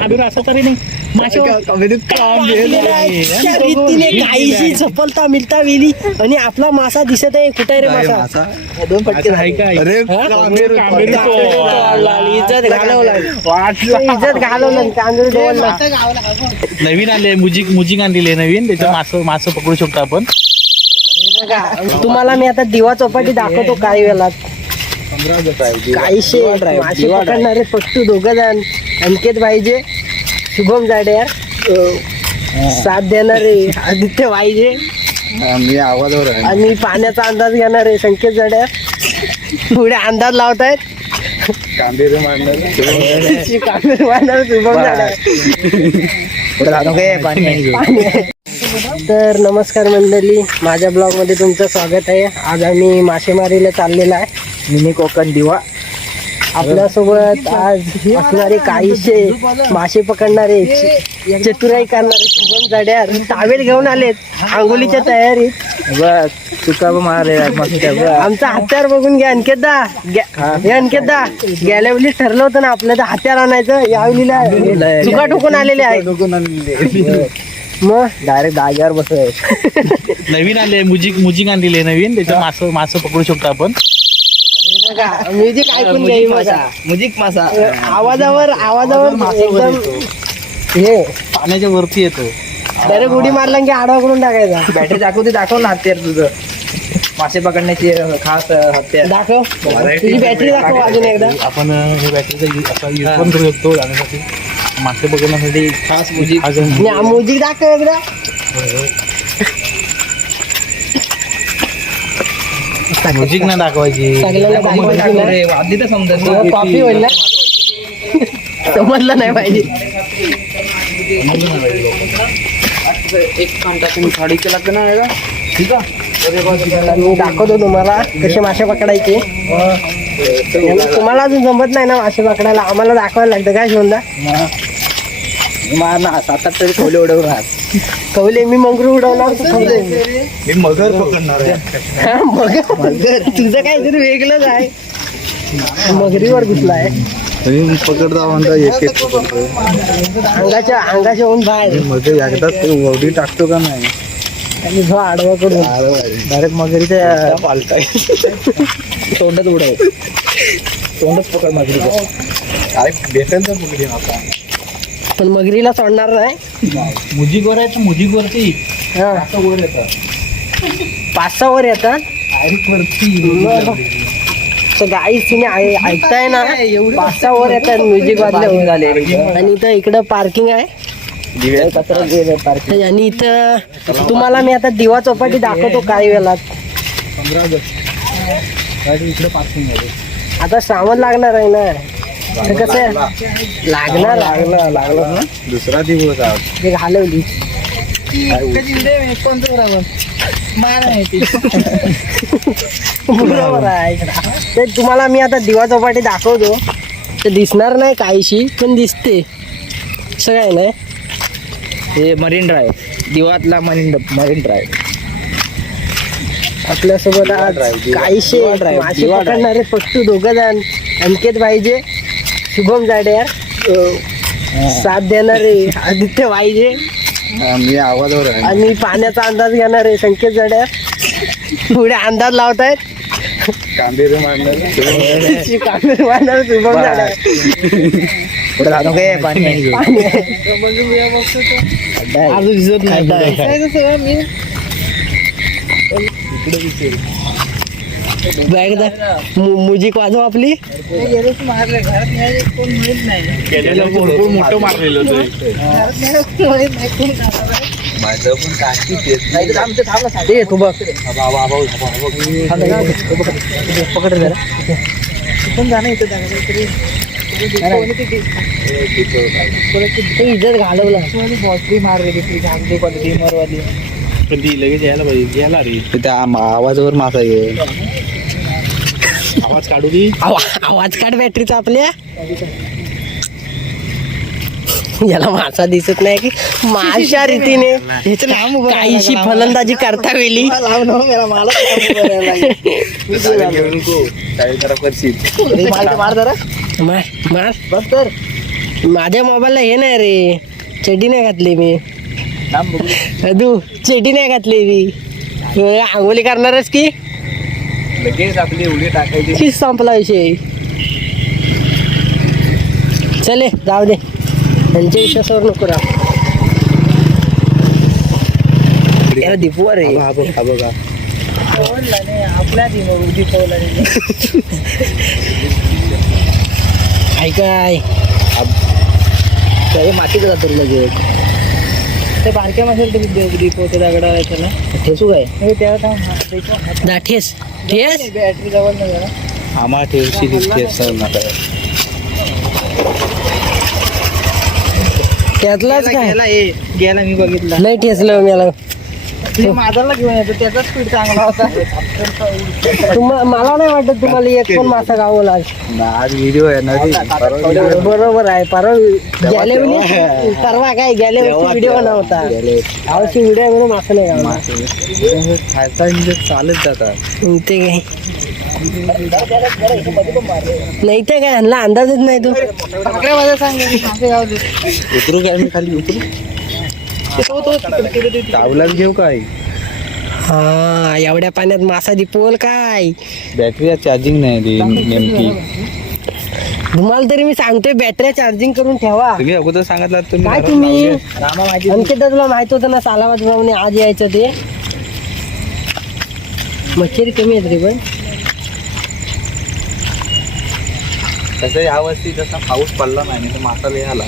काबीर असं तरी नाही रीतीने काहीशी सफलता मिळता वेली आणि आपला मासा दिसत आहे. कुठे रे मासा? दोन फटके आहे काय इज्जत घालवला इज्जत घालवलं कांदूर डोलला. नवीन आले मुजिक आणलेली आहे नवीन. त्याचं मासं पकडू शकतो आपण. तुम्हाला मी आता दिवा चौपाटी दाखवतो काही वेळा. काहीशे मासे पकडणारे फक्त दोघं जण, अंकित भाईजे, शुभम जाडेर, साथ देणारे आदित्य भाईजे आणि पाण्याचा अंदाज घेणारे संकेत जाडेर. पुढे अंदाज लावतायत कांबीर मारणार शुभम जाडेर. तर नमस्कार मंडळी, माझ्या ब्लॉग मध्ये तुमचं स्वागत आहे. आज आम्ही मासेमारीला चाललेला आहे. मिनी कोकण दिवा. आपल्यासोबत आज असणारे काहीशे मासे पकडणारे, चतुराई करणारे शुभम जाड्यार टावेल घेऊन आलेत आंघोलीच्या तयारीत. आमचा हत्यार बघून घ्या अंकितदा. हे अंकितदा गेल्या वेळी ठरलं होतं ना आपलं तर हत्यार आणायचं. यावेळीला चुका टोकून आलेले आहे. मग डायरेक्ट जाग्यावर बसतोय. नवीन आले मुजिक आणलेली आहे नवीन. त्याचं मासं पकडू शकतो आपण. म्युझिक ऐकून घ्यावी माझा. मुजिक मासा आवाजावर एकदम हे पाण्याच्या वरती येतो. डायरेक्ट उडी मारला की आडवा करून टाकायचा. बॅटरी दाखव ना हत्यार तुझं. मासे पकडण्याची खास हत्यार दाखव. तुझी बॅटरी दाखव अजून एकदा. आपण हे बॅटरीचा असा यूज पण करू शकतो जाण्यासाठी, मासे पकडण्यासाठी. खास मुजिक म्युझिक दाखव एकदा. म्युझिक ना दाखवायची. सगळ्यांना दाखवायची नाही. आधी तर समजत कॉपी होईल ना. समजलं नाही पाहिजे. एक घंटा तुम्ही साडीचं लागतं ना का ठीक आहे. मी दाखवतो तुम्हाला कसे मासे पकडायचे. तुम्हाला अजून जमत नाही ना मासे पकडायला, आम्हाला दाखवायला लागतं काय शिवंदा. मार ना 7-8 तरी खोले उडवून राहत. कवले मी मंगरू उडवणार तू कवले. मी मगर पकडणार आहे. मगर तुझं काहीतरी वेगळंच आहे. मगरीवर घुसलाय. पकडता म्हणता एक अंगाच्या होऊन बाहेर मध्ये एकदाच वडी टाकतो का नाही. आणि जो आडवा करून डायरेक्ट मगरीच्या पालताय. तोंडात उडव. तोंडच पकड मगरीचं. काय भेटेल तर मगरी आता. पण मगरीला सोडणार नाही. मुजिकवर आहे तर मुजिकवरती हा वर येतात. 5-6 वर येतात. डायरेक्ट वरती. तर गाईस तुम्ही ऐकताय ना, 5-6 वर येतात म्युझिक वाजले झाले. आणि इथं इकडं पार्किंग आहे. आणि इथं तुम्हाला मी आता दिवा चौपाटी दाखवतो काही वेळात. इकडे पार्किंग आहे. आता श्रावण लागणार आहे ना, तर कसं लागलं ना. दुसरा दिवस आज ते घालवली. बरोबर आहे. ते तुम्हाला मी आता दिवा चौपाटी दाखवतो. ते दिसणार नाही काहीशी, पण दिसते. असं काय नाही. हे मरीन ड्राईव्ह, दिवातला मरीन ड्राईव्ह. आपल्यासोबत आज काहीशे मासे पकडणारे फक्त दोघं जण, अंकित भाईजे, शुभम जाडेर, साथ देणारे आदित्य भाईजे मी आवाजावर आहे. आणि पाण्याचा अंदाज घेणारे संकेत जाडेर. पुढे अंदाज लावतायत कांबीर मारणार शुभम जाडेर. अजून दिसत नाही. बॅग म्युझिक वाजव आपली. भरपूर मोठं मारलेलं होतं. तू बघ पकड जरा. इज्जत घालवला. पण ती लगेच यायला पाहिजे. घ्यायला रे त्या आवाजावर मासा येईल. आवाज काढू दे. आवाज काढ बॅटरीचा आपल्या. याला मासा दिसत नाही की माशा रीतीने काहीशी फलंदाजी करता वेळी मार बस तर माझ्या मोबाईलला हे नाही रे, चड्डी नाही घातली मी. तू चड्डी नाही घातली मी. आंघोळी करणारच की लगेच आपली उडी टाकायची. की संपला विषय. चले जाऊ दे, त्यांच्या विश्वासावर नको राहा. यार दीपू रे बघा आपल्या काय काय मातीत जातो लगेच. ते बारक्या मासेल दीपवते दगडा ना ठेसू काय ठेस ठेस बॅटरी जवळ नाही जरा. आम्हा ठेवशी त्यातलाच काय गेला मी बघितला. नाही ठेसलं मला. माझाला घेऊन येतो, त्याचा स्पीड चांगला होता. मला नाही वाटत तुम्हाला एक पण मासा गावला आज. आज व्हिडिओ आहे ना बरोबर आहे. गेले परवा काय गेले व्हिडिओ नव्हता. यावर्षी व्हिडिओ मध्ये मासा नाही गावला. खायचा चालत जातात. ते काय नाही तर काय ह्यांना अंदाजच नाही. तू उतरू काय मी खाली उतरू चावलाच घेऊ काय. हा एवढ्या पाण्यात मासा दिपवल काय. बॅटरी चार्जिंग नाही ती नेमकी. तुम्हाला तरी मी सांगतोय बॅटरी चार्जिंग करून ठेवा. तुम्ही अगोदर सांगितलं काय तुम्ही अंकिता तुला माहित होतं ना सालाबाद प्रमाणे आज यायचं ते. मच्छरी कमी आहेत रे पण. कसं यावर्षी जसा पाऊस पडला नाही तर मासा लय आला.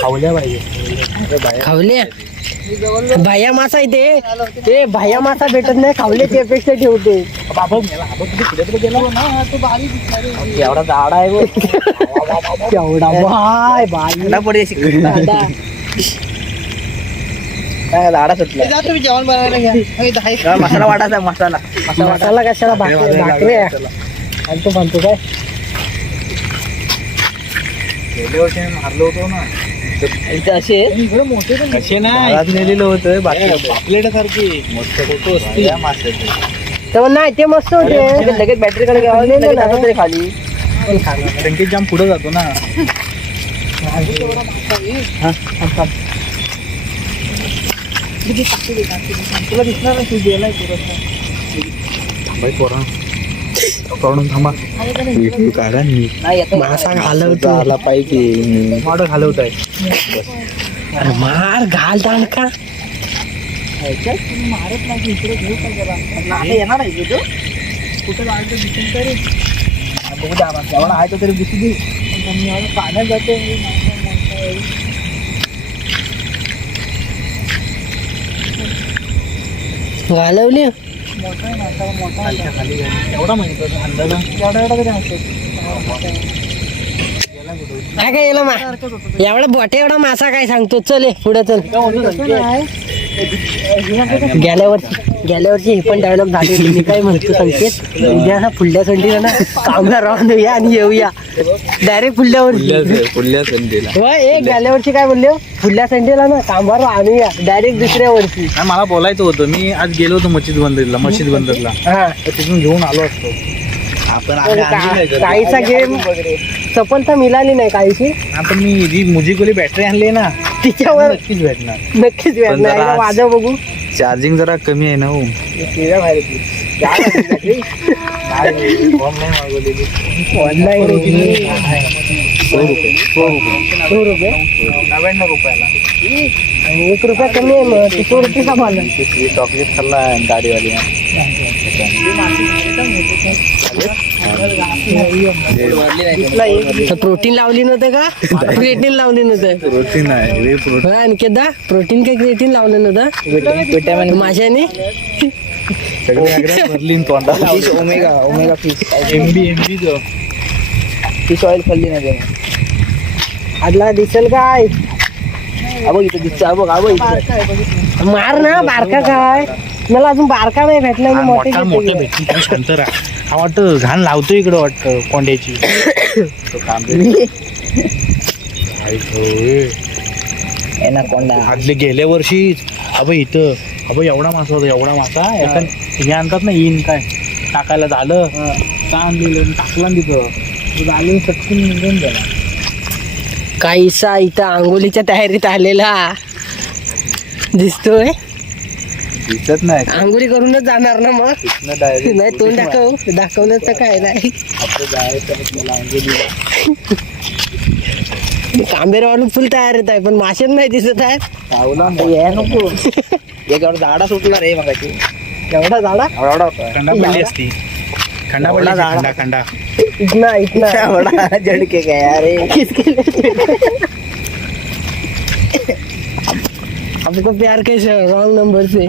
खावल्या पाहिजे. खावल्या भाया मासा इथे ते भाया मासा भेटत नाही. खावल्याची अपेक्षा ठेवते. एवढा झाड आहे बघ. केवढा बाय बाय झाडा सुटला. तुम्ही जेवण बनवायला घ्या. मसाला वाटायचा मसाला. मसाला कशाला भाकरी आणि तो म्हणतो काय गेल्या वर्षी मी मारलो होतो ना असे नाही नेलेलं होतं पापलेट सारखी मोठे फोटो असते माशाचे. तर नाही ते मस्त होते. लगेच बॅटरी कडे घ्यावं खाली. टंकीत जाम पुढे जातो ना. तुला दिसणार नाही गेलाय पोरा पकडून थांबा. काढा मासा घालवतो. आला पाहिजे मोठं घालवत आहे. अरे मार घाल दांडका. मारत नाही इकडे घेऊ काय त्याला येणार आहे तो कुठं जायचं दिसून तरी बघू द्या. एवढा आहे तो तरी दिसू दे. पाण्यात जाते घालवली. एवढा माहिती अंदाजा काय काय याला एवढा बोटे एवढा मासा काय सांगतो. चल पुढे चल. गेल्या वर्षी हे पण डेव्हलप झाले. मी काय म्हणतो संकेत उद्या ना पुढल्या संडेला ना कामगार राहून देऊया आणि येऊया डायरेक्ट पुढल्या वर्षी. गेल्या वर्षी काय बोलले पुढल्या संडेला ना कामगार आणूया डायरेक्ट दुसऱ्या वर्षी. मला बोलायचं होतं. मी आज गेलो होतो मस्जिद बंदरला हा तिथून घेऊन आलो असतो. आपण काहीचा गेम सफलता मिळाली नाही काहीची. आता मी जी मुजिकवाली बॅटरी आणली ना तिच्यावर नक्कीच भेटणार. नक्कीच भेटणार. माझं बघू चार्जिंग जरा कमी आहे ना. हो ऑनलाईन 99 रुपयाला आणि 1 रुपया कमी आहे. मग 100 रुपये कमाल. चॉकलेट खाल्ला गाडीवाली. प्रोटीन लावली नव्हतं का. क्रिएटिन लावली नव्हतं. प्रोटीन आहे आणखीदा प्रोटीन काय क्रिएटिन लावलं नव्हतं माझ्याने. भरली तोंडा. ओमेगा एमबी फिश ऑइल खाल्ली नाही त्याने. आदला दिसेल काय. इथं दिसतं बघ. मार ना बारका काय. मला अजून बारका नाही भेटला. मोठे भेटली काय शांत राहा. हा वाटतं घाण लावतो इकडं वाटतं कोंड्याची. कोंडा आदले गेल्या वर्षी अबे इथं एवढा मासा होता. एवढा मासा हे आणतात ना इन काय टाकायला झालं. आणलेलं टाकला तिथं झालं चटकून निघून गेला. काहीसा इथं आंघोलीच्या तयारीत आलेला दिसतोय. दिसत नाही आंघोळी करूनच जाणार ना मग. नाही तोंड दाखवलं तर काय नाही. कांबेरवालू फुल तयार येत आहे पण मासेच नाही दिसत आहे. नको एक एवढा झाडा सुटला रे मग एवढा झाडा एवढा खंडा पडली असती. खंडा पडला खंडा खंडा इतना इतना एवढा झडके काय अरे आपको प्यार कैसे रॉन्ग नंबर से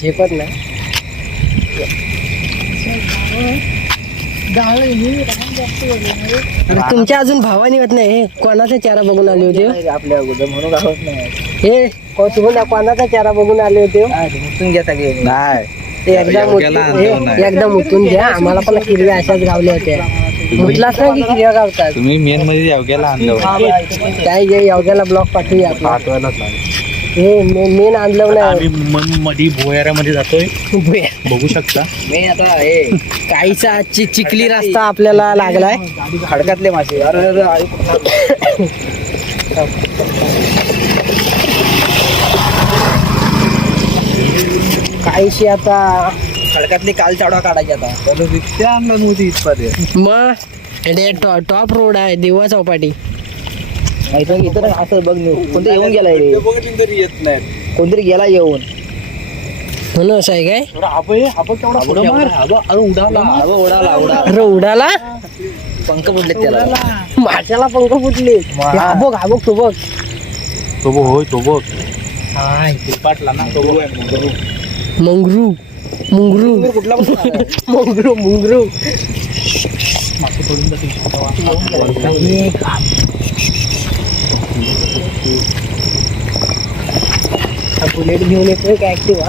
झेपत नाही. अरे तुमच्या अजून भावानी होत नाही. हे कोणाचा चेहरा बघून आले होते आपल्या अगोदर म्हणून गावत नाही. हे कोणाचा चेहरा बघून आले होते. मुतून घ्या सगळे नाही ते एकदम उतून घ्या. आम्हाला पण हिरव्या अशाच गावल्या होत्या. म्हटलाच ना की हिरव्या गावतात. तुम्ही मेन मध्ये अवघ्याला आणलं काय घे अवघ्याला ब्लॉक पाठवूया आपण. पाठवायलाच लागेल. हे मेन आणलं आम्ही मध्ये भोयाऱ्यामध्ये जातोय नाही. बघू शकता. मी आता हे काहीचा चिखली रस्ता आपल्याला लागलाय. खडकातले मासे अरे अरे आई काहीशी आता खडकातली काल चावडा काढायची आता तर रिक्षा आणलं नव्हती इथपर्यंत. मग टॉप रोड आहे देवा चौपाटी. इथं इथं असं बघ कोणतरी येऊन गेलाय रे. येत नाही. कोणतरी गेला येऊन म्हणून असं आहे काय. अरे उडाला पंख फुटले त्याला. माशाला पंख फुटले. बघ हा बघ तो बघ. तो बघ होय तो बघ. पाटला ना तो बघ. मंगरू मुंगरू कुठला मुंगरू मुंगरू मासे पडून जातील. बुलेट घेऊन येतोय काय ऍक्टिव्ह.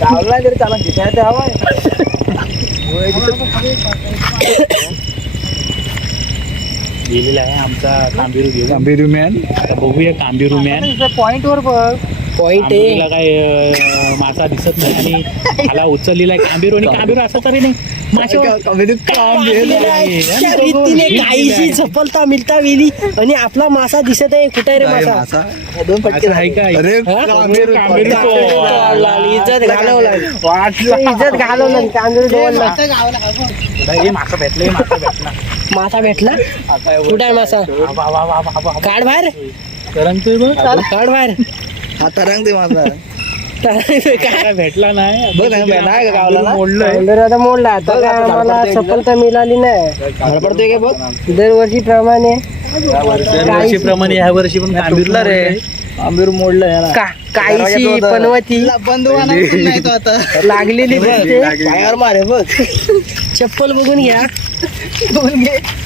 गावला तरी चालत दिसायचं हवाय. गेलेला आहे आमचा कांबेरू मॅन. आता बघूया कांबेरू मॅन. पॉइंट वर बघ. पॉइंट आहे. आंबेरूला काय मासा दिसत नाही आणि ह्याला उचललेला आहे कांबेरू. आणि कांबेरू असं तरी नाही काहीशी सफलता मिळता वेली आणि आपला मासा दिसत आहे. कुठे रे मासा. दोन पटके आहे काय. इज्जत घालवलं कांबेरू डोळला. मासा भेटला मासा भेटला. मासा भेटला. कुठे आहे मासा. काढ बाहेर. काढ बाहेर. आता रंग दे माझा. काय भेटला नाही. बघ नाही गावला मोडलं. आता मोडला. आता काय आम्हाला सफलता मिळाली नाही. पडतोय का बघ. दरवर्षी प्रमाणे वर्षी प्रमाणे ह्या वर्षी पण कांबीरला रे आंबीर मोडलं काहीशी पनवती नाही तो आता लागलेली दिसते. पायावर मारे बघ. चप्पल बघून घ्या.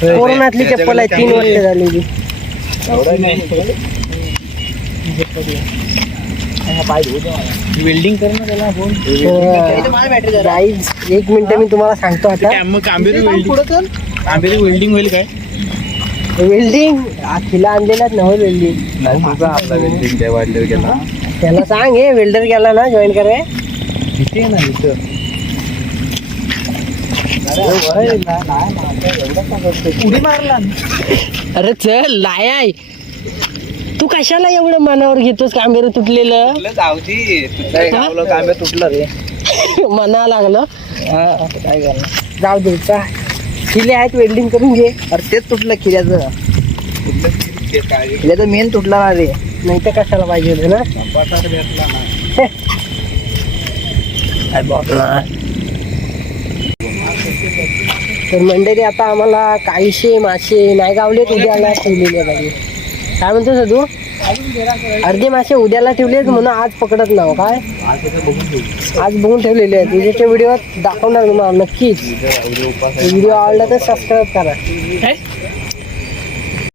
कोरोनातली चप्पल आहे. 3 वर्ष झालेली. वेल्डिंग करणं त्याला बोल. गाईज 1 मिनिट मी तुम्हाला सांगतो आता. कांबेरू वेल्डिंग होईल काय. वेल्डिंग खिला आणलेलाच नव्हे वेल्डिंग. आपला वेल्डिंग काय वाढलं गेला. त्याला सांग हे वेल्डर गेला ना जॉईन कराय. किती आहे ना इथं. उडी मारला. अरे चल लाय. तू कशाला एवढं मनावर घेतोस. कांबेरू तुटलेलं कांबे तुटलं रे. मना लागलं. काय करणार. जाऊ दे. खिले आहेत वेल्डिंग करून घे. अरे तेच तुटलं खिल्याचं. खिल्याचं मेन तुटला ना रे. नाही तर कशाला पाहिजे होतं ना. तर मंडळी आता आम्हाला काहीशे मासे नाही गावले उद्याला ठेवलेले पाहिजे. काय म्हणतो तू. अर्धे मासे उद्याला ठेवलेत म्हणून आज पकडत नाव काय. आज बघून ठेवलेले आहेत. उद्याच्या व्हिडिओ दाखवणार तुम्हाला नक्कीच. व्हिडिओ आवडला तर सबस्क्राईब करा.